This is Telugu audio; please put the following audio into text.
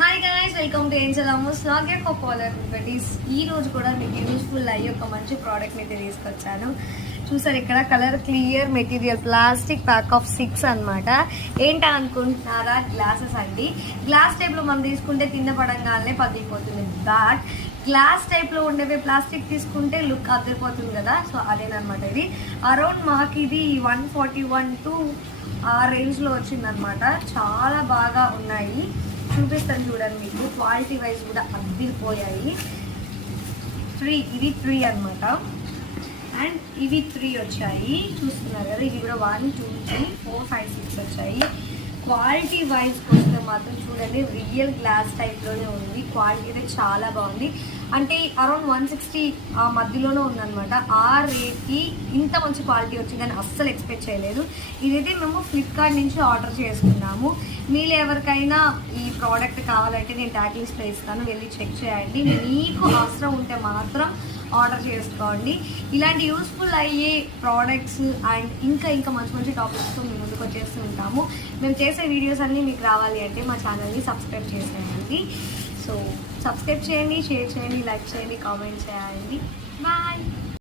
Hi guys, welcome to Angel Amos నాగే పాపులర్ ప్రాపర్టీస్. ఈ రోజు కూడా మీకు యూస్ఫుల్ అయ్యే ఒక మంచి ప్రోడక్ట్ని అయితే తీసుకొచ్చాను. చూసారు ఇక్కడ colour clear material plastic pack of 6 అనమాట. ఏంటని అనుకుంటున్నారా? గ్లాసెస్ అండి. గ్లాస్ టైప్లో మనం తీసుకుంటే కింద పడంగానే పగిలిపోతుంది. బట్ గ్లాస్ టైప్లో ఉండేవి ప్లాస్టిక్ తీసుకుంటే లుక్ అదిరిపోతుంది కదా. సో అదేనమాట. ఇది అరౌండ్ మాకు ఇది 141 టు ఆ రేంజ్లో వచ్చిందనమాట. చాలా బాగా ఉన్నాయి, చూపిస్తాను చూడండి. మీకు క్వాలిటీ వైజ్ కూడా అద్దిరిపోయాయి. ఇది 3 అనమాట. అండ్ ఇవి 3 వచ్చాయి, చూస్తున్నారు కదా. ఇవి కూడా 1 2 3 4 5 6 వచ్చాయి. క్వాలిటీ వైజ్ వస్తే మాత్రం చూడండి, రియల్ గ్లాస్ టైప్లోనే ఉంది. క్వాలిటీ అయితే చాలా బాగుంది. అంటే అరౌండ్ 160 ఆ మధ్యలోనే ఉందన్నమాట. ఆ రేట్కి ఇంత మంచి క్వాలిటీ వచ్చిందని అస్సలు ఎక్స్పెక్ట్ చేయలేదు. ఇదైతే మేము ఫ్లిప్కార్ట్ నుంచి ఆర్డర్ చేసుకున్నాము. మీరు ఎవరికైనా ఈ ప్రోడక్ట్ కావాలంటే నేను ట్యాగ్ లిస్ట్లో ఇస్తాను, వెళ్ళి చెక్ చేయండి. మీకు అవసరం ఉంటే మాత్రం ఆర్డర్ చేసుకోండి. ఇలాంటి యూస్ఫుల్ అయ్యే ప్రోడక్ట్స్ అండ్ ఇంకా మంచి మంచి టాపిక్స్తో మేము ముందుకు వచ్చేస్తూ ఉంటాము. మేము చేసే వీడియోస్ అన్నీ మీకు రావాలి అంటే మా ఛానల్ని సబ్స్క్రైబ్ చేసేయండి. సో సబ్స్క్రైబ్ చేయండి, షేర్ చేయండి, లైక్ చేయండి, కామెంట్ చేయండి. బాయ్.